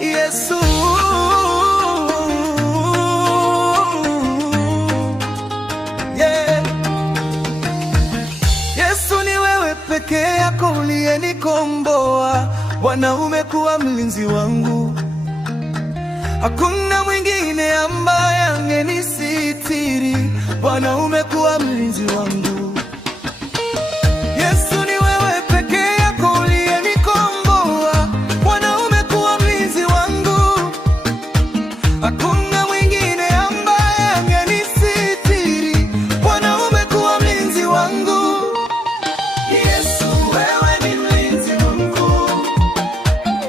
Yesu, yeah. Yesu ni wewe peke yako uliyenikomboa. Bwana, umekuwa mlinzi wangu, hakuna mwingine ambaye angenisitiri. Bwana, umekuwa mlinzi wangu. Yesu ni wewe peke yako uliyenikomboa. Bwana, umekuwa mlinzi wangu, hakuna mwingine ambaye angenisitiri. Bwana, umekuwa mlinzi wangu. Yesu, wewe ni mlinzi wangu.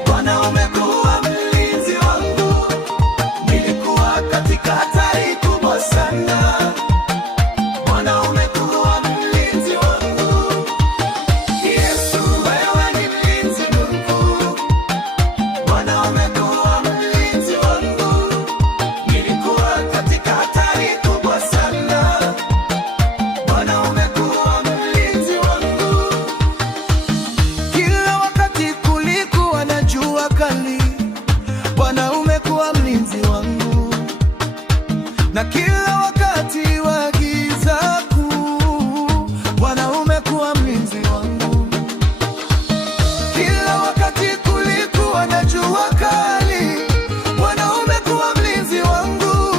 Bwana, umekuwa mlinzi wangu. Nilikuwa katika hatari kubwa sana. Bwana, umekuwa mlinzi wangu. Yesu, wewe ni mlinzi wangu. Bwana, umekuwa mlinzi wangu. Nilikuwa katika hatari kubwa sana. Bwana, umekuwa mlinzi wangu. Kila wakati kulikuwa na jua kali, Bwana, umekuwa mlinzi wangu. Na kila wakati wa giza kuu, Bwana, umekuwa mlinzi wangu. Kila wakati kulikuwa na jua kali, Bwana, umekuwa mlinzi wangu.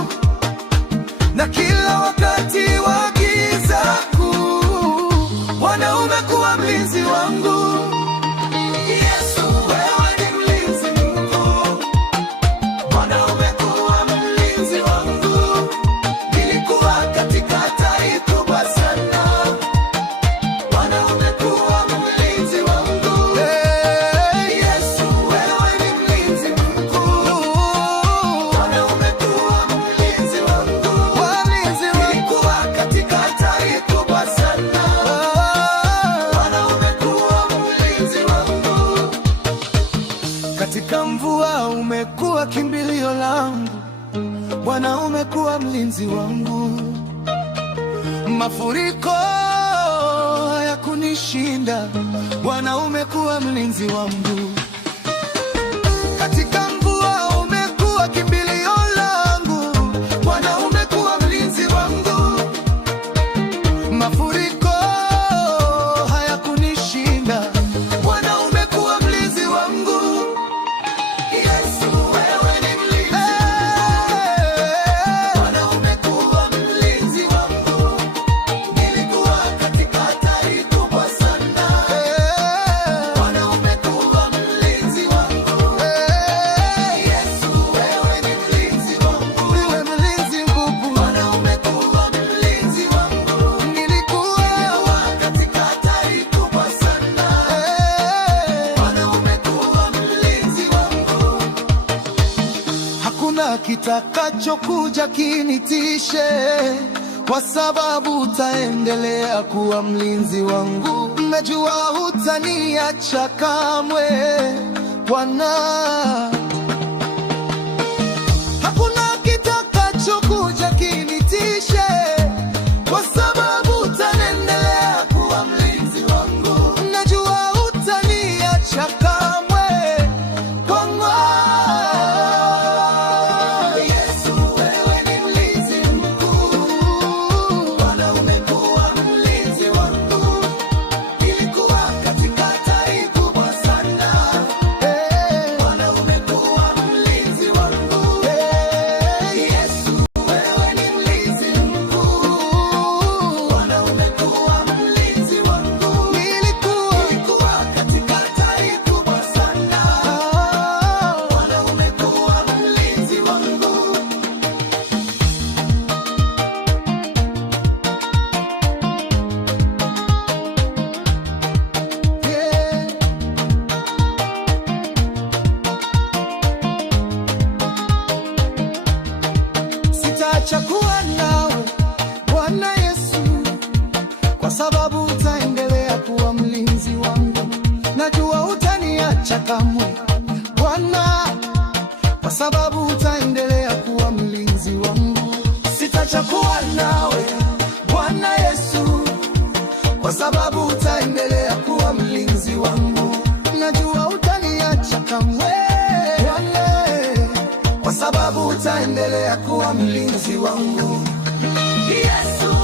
Na kila wakati wa giza kuu, Bwana, umekuwa mlinzi wangu. Yesu, wewe ni mlinzi wangu. Bwana, umekuwa mlinzi wangu. Nilikuwa katika hatari kubwa sana. Bwana, umekuwa mlinzi wangu. Yesu, wewe ni mlinzi wangu. Bwana, umekuwa mlinzi wangu. Nilikuwa katika hatari kubwa sana. Bwana, umekuwa mlinzi wangu. Katika mvua umekuwa kimbilio langu. Bwana, umekuwa mlinzi wangu. Mafuriko hayakunishinda. Bwana, umekuwa mlinzi wangu. Katika mvua umekuwa kimbilio langu. Bwana, umekuwa mlinzi wangu. Mafuriko hayakunishinda. Bwana, umekuwa mlinzi wangu. Yesu, wewe ni mlinzi wangu. Bwana, umekuwa mlinzi wangu. Nilikuwa katika hatari kubwa sana. Bwana, umekuwa mlinzi wangu. Yesu, wewe ni mlinzi wangu. Bwana, umekuwa mlinzi wangu. Nilikuwa katika hatari kubwa sana. Bwana, umekuwa mlinzi wangu. Hakuna kitakachokuja kinitishe, kwa sababu utaendelea kuwa mlinzi wangu. Najua hutaniacha kamwe, Bwana. Hakuna kitakachokuja kinitishe, kwa sababu utaendelea kuwa mlinzi wangu. Najua hutaniacha kamwe, Bwana. Yesu, wewe ni mlinzi wangu. Bwana, umekuwa mlinzi wangu. Nilikuwa katika hatari kubwa sana. Bwana, umekuwa mlinzi wangu. Yesu, wewe ni mlinzi wangu. Bwana, umekuwa mlinzi wangu. Nilikuwa katika hatari kubwa sana. Bwana, umekuwa mlinzi wangu. Yeah. Sitaacha kuwa nawe, Bwana Yesu, kwa sababu utaendelea kuwa mlinzi wangu. Najua hutaniacha kamwe, Bwana, kwa sababu utaendelea kuwa mlinzi wangu. Sitaacha kuwa nawe, Bwana Yesu, endelea kuwa mlinzi wangu. Yesu